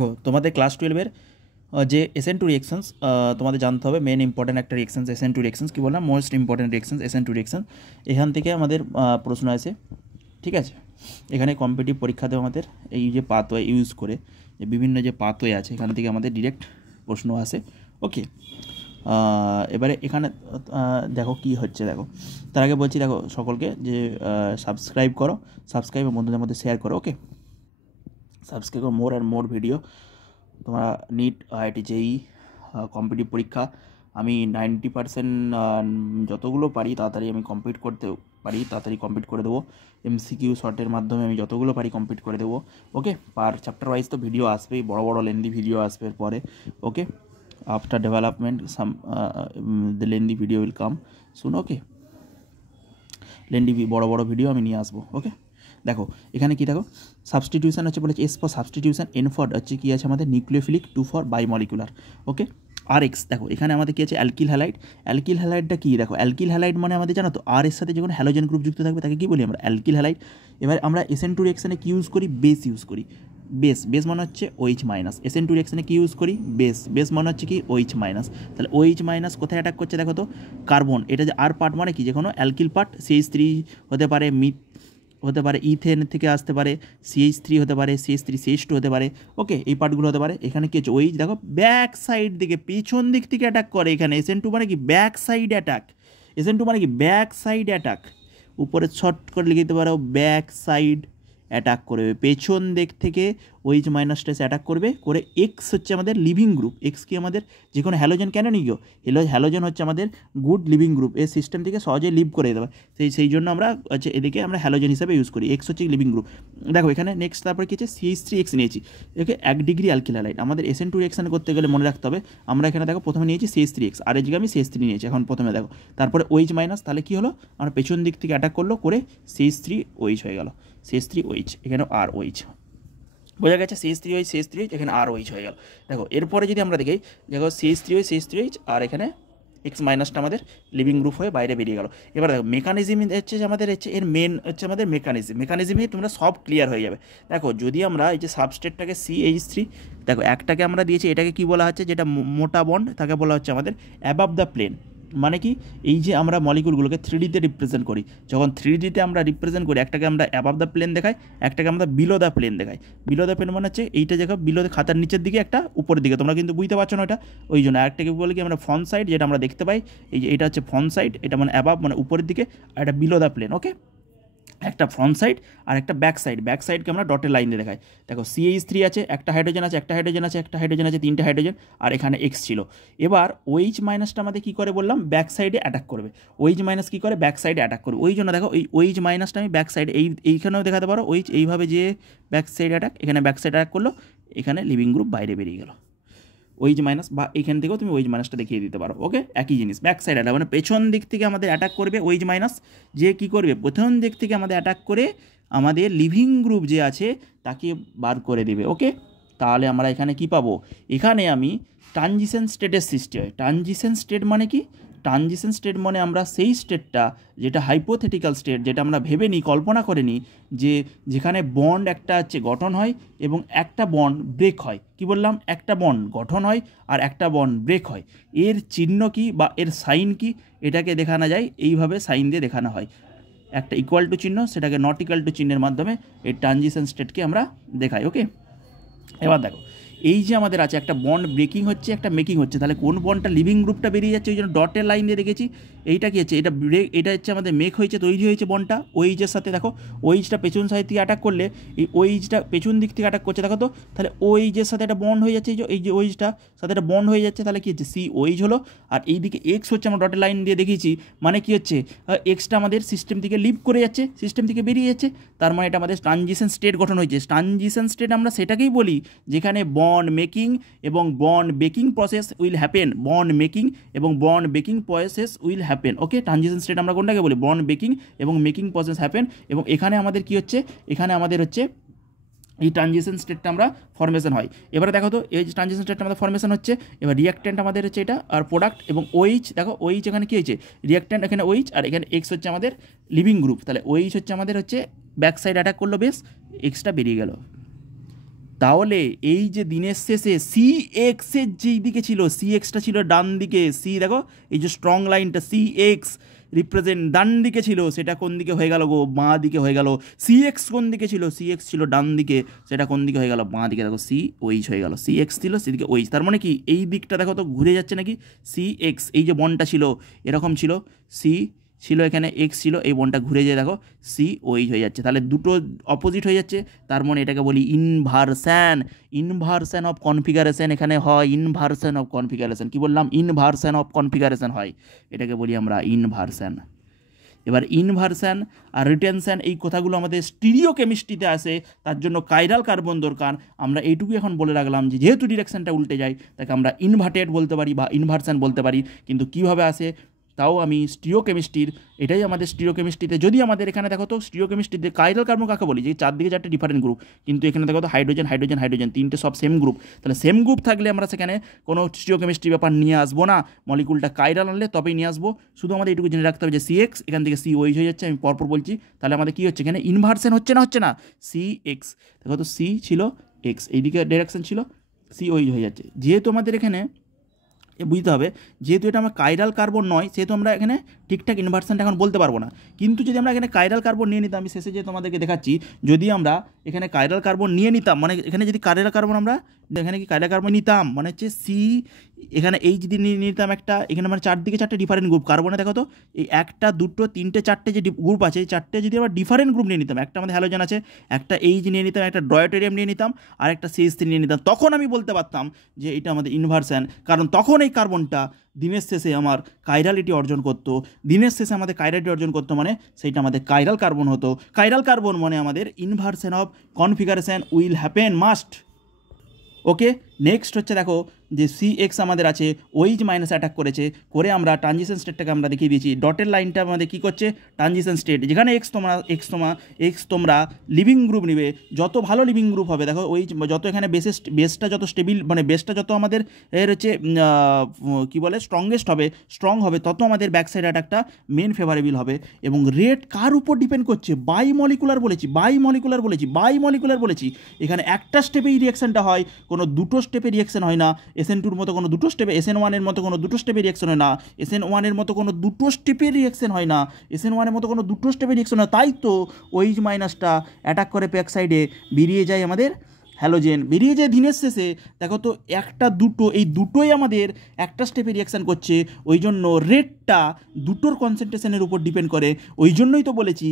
তো তোমাদের ক্লাস 12-এর যে SN2 রিঅ্যাকশনস তোমাদের জানতে হবে। মেন ইম্পর্ট্যান্ট একটা রিঅ্যাকশনস SN2 রিঅ্যাকশনস, কী বললাম, most important reactions SN2 reaction. এখান থেকে আমাদের প্রশ্ন আসে, ঠিক আছে। এখানে কম্পিটিটিভ পরীক্ষাতেও আমাদের এই যে পাথওয়ে ইউজ করে, যে বিভিন্ন যে পাথওয়ে আছে, এখান থেকে আমাদের ডিরেক্ট প্রশ্ন আসে। ওকে, এবারে এখানে দেখো কি হচ্ছে। দেখো, তার আগে বলছি, দেখো সকলকে যে সাবস্ক্রাইব করো, সাবস্ক্রাইব বন্ধুদের মধ্যে শেয়ার করো। ওকে, সাবস্ক্রাইব করো। More and more video. তোমরা নিট, IIT, JEE কম্পিটিটিভ পরীক্ষা আমি 90% যতগুলো পারি তাড়াতাড়ি আমি কমপ্লিট করতে পারি, তাড়াতাড়ি কমপ্লিট করে দেবো। MCQ শর্টের মাধ্যমে আমি যতগুলো পারি কমপ্লিট করে দেবো। ওকে, পার চ্যাপ্টার ওয়াইজ তো ভিডিও আসবেই, বড় বড় লেন্দি ভিডিও আসবে পরে। Okay, after development some the lengthy video will come soon. Okay, lengthy বড় বড় ভিডিও আমি নিয়ে আসবো। ওকে, দেখো এখানে কি, দেখো সাবস্টিটিউশন হচ্ছে বলেছে S for substitution, N for হচ্ছে কি আছে আমাদের nucleophilic, 2 for biomolecular. Okay, RX দেখো এখানে আমাদের কি আছে, অ্যালকিল হ্যালাইড। অ্যালকিল হ্যালাইডটা কি, দেখো অ্যালকিল হ্যালাইড মানে আমাদের জানো তো আর এর সাথে যখন হ্যালোজেন গ্রুপ যুক্ত থাকবে তাকে কি বলি আমরা, অ্যালকিল হ্যালাইড। এবার আমরা SN2 রিঅ্যাকশনে কি ইউজ করি, বেস ইউজ করি। বেস, বেস মানে হচ্ছে OH মাইনাস। SN2 রিঅ্যাকশনে কি ইউজ করি, বেস, বেস মানে হচ্ছে কি OH মাইনাস। তাহলে OH মাইনাস কোথায় অ্যাটাক করছে, দেখো তো কার্বন। এটা যে আর পার্ট মানে কি, যে কোনো অ্যালকিল পার্ট, CH3 হতে পারে, মিথ হতে পারে, ইথেন থেকে আসতে পারে, CH3 হতে পারে, CH3 CH2 হতে পারে। ওকে, এই পার্টগুলো হতে পারে। এখানে কি হচ্ছে, ওই দেখো ব্যাক সাইড দিকে, পিছন দিক থেকে অ্যাটাক করে। এখানে SN2 মানে কি ব্যাক সাইড অ্যাটাক। SN2 মানে কি ব্যাক সাইড অ্যাটাক। উপরে শর্ট করে লিখে দিতে পারো, ব্যাক সাইড অ্যাটাক করবে, পেছন দিক থেকে OH মাইনাস টেস অ্যাটাক করবে করে। এক্স হচ্ছে আমাদের লিভিং গ্রুপ। এক্স কি আমাদের যে কোনো হ্যালোজেন, কেন নিয়ে গিয়েও হ্যালোজেন হচ্ছে আমাদের গুড লিভিং গ্রুপ, এই সিস্টেম থেকে সহজে লিভ করে দেবে। সেই জন্য আমরা হচ্ছে এদিকে আমরা হ্যালোজেন হিসাবে ইউজ করি। এক্স হচ্ছে লিভিং গ্রুপ। দেখো এখানে নেক্সট তারপরে কি হচ্ছে, CH3X নিয়েছি। একে 1 ডিগ্রি অ্যালকিল হ্যালাইড। আমাদের SN2 রিঅ্যাকশন করতে গেলে মনে রাখতে হবে, আমরা এখানে দেখো প্রথমে নিয়েছি CH3X, আর এই জায়গায় আমি CH3 নিয়েছি। এখন প্রথমে দেখো, তারপরে OH মাইনাস, তাহলে কি হলো, আমরা পেছন দিক থেকে অ্যাটাক করলো করে CH3OH হয়ে গেল। CH3OH, এখানে ROH বোঝা গেছে। CH3OH এখানে ROH হয়ে গেল। দেখো এরপরে যদি আমরা দেখি, দেখো CH3OH আর এখানে এক্স মাইনাসটা আমাদের লিভিং গ্রুপ হয়ে বাইরে বেরিয়ে গেল। এবার দেখো মেকানিজম হচ্ছে যে আমাদের হচ্ছে এর মেন হচ্ছে আমাদের মেকানিজমে তোমরা সব ক্লিয়ার হয়ে যাবে। দেখো যদি আমরা এই যে সাবস্টেটটাকে CH3, দেখো একটাকে আমরা দিয়েছি, এটাকে কি বলা হচ্ছে, যেটা মোটা বন্ড তাকে বলা হচ্ছে আমাদের অ্যাবাভ দ্য প্লেন। মানে কি, এই যে আমরা মলিকুলগুলোকে 3Dতে রিপ্রেজেন্ট করি, যখন 3Dতে আমরা রিপ্রেজেন্ট করি, একটাকে আমরা অ্যাবাভ দ্য প্লেন দেখাই, একটাকে আমরা বিলো দ্য প্লেন দেখাই। বিলো দ্য প্লেন মানে হচ্ছে এইটা, দেখো বিলো দ্য খাতার নিচের দিকে, একটা উপরের দিকে, তোমরা কিন্তু বুঝতে পারছো না এটা, ওই জন্য একটাকে বলে কি আমরা ফ্রন্ট সাইড, যেটা আমরা দেখতে পাই, এই যে এটা হচ্ছে ফ্রন্ট সাইড, এটা মানে অ্যাবাভ মানে উপরের দিকে, আর এটা বিলো দ্য প্লেন। ওকে, একটা ফ্রন্ট সাইড আর একটা ব্যাক সাইড। ব্যাক সাইডকে আমরা ডটের লাইন দিয়ে দেখাই। দেখো CH3 আছে, একটা হাইড্রোজেন আছে, একটা হাইড্রোজেন আছে, একটা হাইড্রোজেন আছে, 3টে হাইড্রোজেন, আর এখানে X ছিল। এবার OH মাইনাসটা আমাদের কী করে বললাম, ব্যাক সাইডে অ্যাটাক করবে। OH মাইনাস কী করে, ব্যাক সাইডে অ্যাটাক করবে। ওই জন্য দেখো এই OH মাইনাসটা আমি ব্যাক সাইডে, এইখানেও দেখাতে পারো। OH এইভাবে যে ব্যাক সাইড অ্যাটাক, এখানে ব্যাক সাইড অ্যাটাক করলো, এখানে লিভিং গ্রুপ বাইরে বেরিয়ে গেল। OH মাইনাস, বা এইখান থেকেও তুমি OH মাইনাসটা দেখিয়ে দিতে পারো। ওকে, একই জিনিস, ব্যাক সাইড অ্যাটাক মানে পেছন দিক থেকে আমাদের অ্যাটাক করবে OH মাইনাস। যে কী করবে, প্রথম দিক থেকে আমাদের অ্যাটাক করে আমাদের লিভিং গ্রুপ যে আছে তাকে বার করে দেবে। ওকে, তাহলে আমরা এখানে কি পাবো, এখানে আমি ট্রানজিশন স্টেটের সৃষ্টি হয়। ট্রানজিশন স্টেট মানে কি, ট্রানজিশন স্টেট মানে আমরা সেই স্টেটটা যেটা হাইপোথেটিক্যাল স্টেট, যেটা আমরা ভেবে নিই, কল্পনা করে নিই, যে যেখানে বন্ড একটা হচ্ছে গঠন হয় এবং একটা বন্ড ব্রেক হয়। কি বললাম, একটা বন্ড গঠন হয় আর একটা বন্ড ব্রেক হয়। এর চিহ্ন কি বা এর সাইন কি, এটাকে দেখানো যায় এইভাবে, সাইন দিয়ে দেখানো হয়। একটা ইকুয়াল টু চিহ্ন, সেটাকে নট ইকুয়াল টু চিহ্নের মাধ্যমে এই ট্রানজিশন স্টেটকে আমরা দেখাই। ওকে, এবার দেখো এই যে আমাদের আছে একটা বন্ড ব্রেকিং হচ্ছে, একটা মেকিং হচ্ছে, তাহলে কোন বন্ডটা লিভিং গ্রুপটা বেরিয়ে যাচ্ছে, ওই জন্য ডটের লাইন দিয়ে রেখেছি। এইটা কি হচ্ছে, এটা ব্রেক, এটা হচ্ছে আমাদের মেক হয়েছে, তৈরি হয়েছে বন্ডটা OH-এর সাথে। দেখো OH-টা পেছন সাইড থেকে অ্যাটাক করলে, এই OH-টা পেছন দিক থেকে অ্যাটাক করছে, দেখো তো, তাহলে OH-এর সাথে একটা বন্ড হয়ে যাচ্ছে, এই যে OH-টা সাথে একটা বন্ড হয়ে যাচ্ছে, তাহলে কি হচ্ছে, COH হলো। আর এইদিকে X হচ্ছে, আমরা ডটের লাইন দিয়ে দেখিয়েছি, মানে কি হচ্ছে, Xটা আমাদের সিস্টেম থেকে লিভ করে যাচ্ছে, সিস্টেম থেকে বেরিয়ে যাচ্ছে, তার মানে এটা আমাদের ট্রানজিশন স্টেট গঠন হয়েছে। ট্রানজিশন স্টেট আমরা সেটাকেই বলি যেখানে বন্ড মেকিং এবং bond breaking process will happen, bond making এবং bond breaking process will happen. Okay, transition state আমরা কোনটাকে বলি, বন্ড বেকিং এবং মেকিং প্রসেস হ্যাপেন। এবং এখানে আমাদের কি হচ্ছে, এখানে আমাদের হচ্ছে এই ট্রানজিশন স্টেটটা আমরা ফর্মেশন হয়। এবারে দেখো তো, এই যে ট্রানজিশন স্টেটটা আমাদের ফর্মেশন হচ্ছে, এবার রিঅ্যাক্ট্যান্ট আমাদের হচ্ছে এটা, আর প্রোডাক্ট এবং OH, দেখো OH এখানে কী হয়েছে, রিঅ্যাক্ট্যান্ট এখানে OH, আর এখানে X হচ্ছে আমাদের লিভিং গ্রুপ, তাহলে OH হচ্ছে আমাদের হচ্ছে ব্যাক সাইড অ্যাটাক করলো, বেশ, Xটা বেরিয়ে গেল। তাহলে এই যে দিনের শেষে সি এক্সের যেই দিকে ছিল, সি এক্সটা ছিল ডান দিকে, সি দেখো এই যে স্ট্রং লাইনটা সি এক্স রিপ্রেজেন্ট ডান দিকে ছিল, সেটা কোন দিকে হয়ে গেল গো, বাঁ দিকে হয়ে গেল। সি এক্স কোন দিকে ছিল, সি এক্স ছিল ডান দিকে, সেটা কোন দিকে হয়ে গেল, বাঁ দিকে। দেখো সি ওইচ হয়ে গেল, সি এক্স ছিল সেদিকে ওইচ, তার মানে কি এই দিকটা দেখো তো ঘুরে যাচ্ছে নাকি, সি এক্স এই যে বনটা ছিল এরকম ছিল, সি ছিল এখানে এক্স ছিল, এই বনটা ঘুরে যেয়ে দেখো সি ওইচ হয়ে যাচ্ছে, তাহলে দুটো অপোজিট হয়ে যাচ্ছে, তার মানে এটাকে বলি ইনভার্সান। ইনভার্সান অফ কনফিগারেশন এখানে হয়, ইনভার্সান অফ কনফিগারেশন, কি বললাম, ইনভার্সান অফ কনফিগারেশন হয়, এটাকে বলি আমরা ইনভার্সান। এবার ইনভার্সান আর রিটেনশন এই কথাগুলো আমাদের স্টিরিও কেমিস্ট্রিতে আসে, তার জন্য কাইরাল কার্বন দরকার। আমরা এইটুকু এখন বলে রাখলাম যে যেহেতু ডিরেকশনটা উল্টে যায় তাকে আমরা ইনভার্টেড বলতে পারি বা ইনভার্সান বলতে পারি, কিন্তু কীভাবে আসে তাও আমি স্টিরিও কেমিস্ট্রির, এটাই আমাদের স্টিরিও কেমিস্ট্রিতে। যদি আমাদের এখানে দেখো তো স্টিরিও কেমিস্ট্রিতে কাইরাল কার্বন কাকে বলি, যে চারদিকে চারটে ডিফারেন্ট গ্রুপ, কিন্তু এখানে দেখো তো হাইড্রোজেন হাইড্রোজেন হাইড্রোজেন তিনটে সব সেম গ্রুপ, তাহলে সেম গ্রুপ থাকলে আমরা সেখানে কোনো স্টিরিও কেমিস্ট্রি ব্যাপার নিয়ে আসবো না, মলিকুলটা কাইরাল আনলে তবেই নিয়ে আসবো। শুধু আমাদের এইটুকু জেনে রাখতে হবে যে সি এক্স এখান থেকে সি ওইচ হয়ে যাচ্ছে, আমি পরপর বলছি, তাহলে আমাদের কী হচ্ছে এখানে ইনভার্সন হচ্ছে না সি এক্স, দেখো তো সি ছিল এক্স, এইদিকে ডিরেকশন ছিল সি ওইচ হয়ে যাচ্ছে। যেহেতু আমাদের এখানে বুঝতে হবে, যেহেতু এটা আমার কাইরাল কার্বন নয়, সেহেতু আমরা এখানে ঠিকঠাক ইনভার্সনটা এখন বলতে পারবো না। কিন্তু যদি আমরা এখানে কাইরাল কার্বন নিয়ে নিতাম, আমি শেষে যে তোমাদেরকে দেখাচ্ছি, যদি আমরা এখানে কাইরাল কার্বন নিয়ে নিতাম, মানে এখানে যদি কাইরাল কার্বন আমরা এখানে কি কাইরাল কার্বন নিতাম, মানে হচ্ছে সি এখানে এই যদি নিয়ে নিতাম একটা, এখানে মানে চারদিকে চারটে ডিফারেন্ট গ্রুপ কার্বনে, দেখো তো এই একটা দুটো তিনটে চারটে যে গ্রুপ আছে, এই চারটে যদি আমরা ডিফারেন্ট গ্রুপ নিয়ে নিতাম, একটা আমাদের হ্যালোজেন আছে, একটা এইচ নিয়ে নিতাম, একটা ডয়টেরিয়াম নিয়ে নিতাম, আর একটা CH3 নিয়ে নিতাম, তখন আমি বলতে পারতাম যে এটা আমাদের ইনভার্সন, কারণ তখন এই কার্বনটা দিনের শেষে আমার কাইরালিটি অর্জন করতো, দিনের শেষে আমাদের কাইরালিটি অর্জন করতো, মানে সেইটা আমাদের কাইরাল কার্বন হতো। কাইরাল কার্বন মানে আমাদের inversion of configuration will happen must. Okay, next হচ্ছে দেখো যে সি এক্স আমাদের আছে, ওইচ মাইনাস অ্যাটাক করেছে, করে আমরা ট্রানজিশন স্টেটটাকে আমরা দেখিয়ে দিয়েছি, ডটের লাইনটা আমাদের কী করছে ট্রানজিশন স্টেট, যেখানে এক্স তোমরা লিভিং গ্রুপ নিবে, যত ভালো লিভিং গ্রুপ হবে, দেখো ওই যত এখানে বেসটা যত স্টেবিল, মানে বেসটা যত আমাদের এর হচ্ছে কী বলে স্ট্রং হবে, তত আমাদের ব্যাক সাইড অ্যাটাকটা মেন ফেভারেবল হবে। এবং রেট কার উপর ডিপেন্ড করছে, বাই মলিকুলার বলেছি, এখানে একটা স্টেপেই রিয়াকশানটা হয়, কোনো দুটো স্টেপে রিয়াকশান হয় না, SN2-র মতো কোনো দুটো স্টেপে, SN1-এর মতো কোনো দুটো স্টেপে রিয়াকশন হয় না, SN1-এর মতো কোনো দুটো স্টেপে রিয়াকশন হয় না, SN1-এর মতো কোনো দুটো স্টেপে রিয়াকশন হয়, তাই তো ওইচ মাইনাসটা অ্যাটাক করে ব্যাক সাইডে, বেরিয়ে যায় আমাদের হ্যালোজেন, বেরিয়ে যায় দিনের শেষে। দেখো তো একটা দুটো, এই দুটোই আমাদের একটা স্টেপে রিয়াকশান করছে, ওই জন্য রেটটা দুটোর কনসেন্ট্রেশনের উপর ডিপেন্ড করে। ওই জন্যই তো বলেছি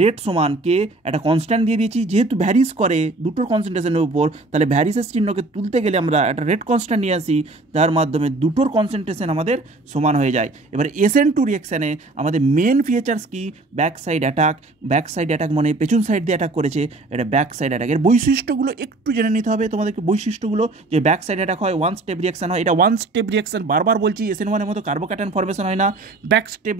রেট সমান কে, একটা কনস্ট্যান্ট দিয়ে দিয়েছি, যেহেতু ভ্যারিস করে দুটোর কনসেন্ট্রেশনের উপর, তাহলে ভ্যারিসের চিহ্নকে তুলতে গেলে আমরা একটা রেট কনস্ট্যান্ট নিয়ে আসি, তার মাধ্যমে দুটোর কনসেন্ট্রেশন আমাদের সমান হয়ে যায়। এবার SN2 রিয়াকশানে আমাদের মেন ফিচার্স কি, ব্যাক সাইড অ্যাটাক মানে পেছন সাইড দিয়ে অ্যাটাক করেছে, এটা ব্যাক সাইড অ্যাটাকের বৈশিষ্ট্যগুলো একটু জেনে নিতে হবে তোমাদেরকে, বৈশিষ্ট্যগুলো, যে ব্যাক সাইড অ্যাটাক হয়, ওয়ান স্টেপ রিয়াকশন হয়, এটা ওয়ান স্টেপ রিয়াকশন, বারবার বলছি, SN1-এর মতো কার্বোক্যাটায়ন ফরমেশন হয় না, ব্যাক স্টেপ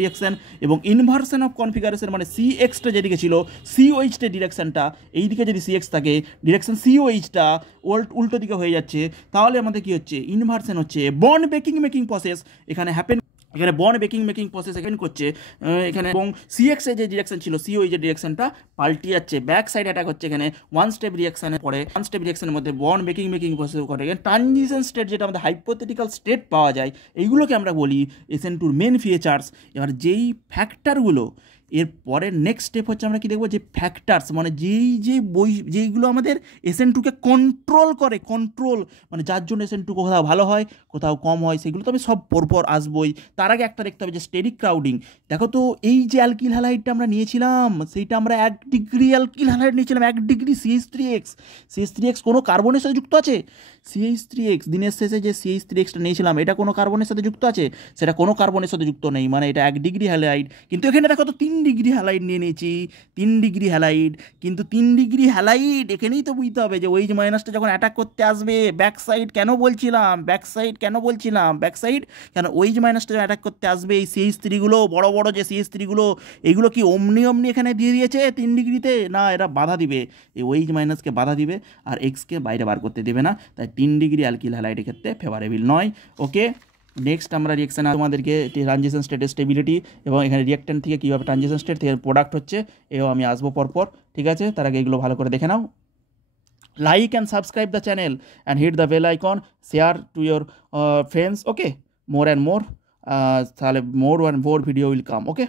রিয়াকশন। এবং ইনভার্সন অফ কনফিগারেশন মানে CXটা যেদিকে ছিল, COH-টা ডিরেকশনটা এইদিকে যদি CX থাকে, ডিরেকশন COH-টা উল্টো দিকে হয়ে যাচ্ছে, তাহলে আমাদের কি হচ্ছে ইনভার্সন হচ্ছে, বন্ড মেকিং প্রসেস এখানে হ্যাপেন, এখানে বন্ড মেকিং প্রসেস এখানে করছে এখানে, এবং CX এর যে ডিরেকশন ছিল COH যে ডিরেকশনটা পাল্টে যাচ্ছে, ব্যাক সাইড অ্যাটাক হচ্ছে এখানে, ওয়ান স্টেপ রিয়াকশনের পরে, ওয়ান স্টেপ রিয়াকশনের মধ্যে বন্ড মেকিং প্রসেস করে, এখানে ট্রানজিশন স্টেট যেটা আমাদের হাইপোথেটিক্যাল স্টেট পাওয়া যায়, এইগুলোকে আমরা বলি SN2-র মেন ফিচার্স। এবার যেই ফ্যাক্টরগুলো, এর পরের নেক্সট স্টেপ হচ্ছে আমরা কি দেখবো, যে ফ্যাক্টরস মানে যেইগুলো আমাদের SN2-কে কন্ট্রোল মানে যার জন্য SN2 কোথাও ভালো হয় কোথাও কম হয়, সেগুলো তো আমি সব পরপর আসবোই। তার আগে একটা দেখতে হবে যে স্টেরিক ক্রাউডিং। দেখো তো এই যে অ্যালকিল হ্যালাইডটা আমরা নিয়েছিলাম, সেইটা আমরা 1 ডিগ্রি অ্যালকিল হ্যালাইড নিয়েছিলাম, 1 ডিগ্রি CH3X কোনো কার্বনের সাথে যুক্ত আছে, CH3X দিনের শেষে যে CH3Xটা নিয়েছিলাম, এটা কোনো কার্বনের সাথে যুক্ত আছে, সেটা কোনো কার্বনের সাথে যুক্ত নেই, মানে এটা 1 ডিগ্রি হ্যালাইড। কিন্তু এখানে দেখো তো 3 ডিগ্রি হ্যালাইড নিয়ে নিয়েছি, 3 ডিগ্রি হ্যালাইড, কিন্তু 3 ডিগ্রি হ্যালাইড এখানেই তো বুঝতে হবে যে ওইচ মাইনাসটা যখন অ্যাটাক করতে আসবে, ব্যাক সাইড কেন বলছিলাম, কেন ওইচ মাইনাসটা যখন অ্যাটাক করতে আসবে, এই CH3গুলো বড় যে CH3গুলো, এইগুলো কি অমনি এখানে দিয়ে দিয়েছে 3 ডিগ্রিতে, না এরা বাধা দিবে, এই ওইচ মাইনাসকে বাধা দিবে আর এক্সকে বাইরে বার করতে দেবে না, তাই 3 ডিগ্রি অ্যালকিল হ্যালাইডের ক্ষেত্রে ফেভারেবল নয়। ওকে, নেক্সট আমরা রিয়াকশান তোমাদেরকে ট্রানজিশন স্টেটের স্টেবিলিটি এবং এখানে রিয়াক্ট্যান্ট থেকে কীভাবে ট্রানজিশন স্টেট থেকে প্রোডাক্ট হচ্ছে, এও আমি আসবো পরপর, ঠিক আছে? তার আগে এগুলো ভালো করে দেখে নাও। like and subscribe the channel and hit the bell icon, share to your friends, okay, more and more, more and more video will come, okay.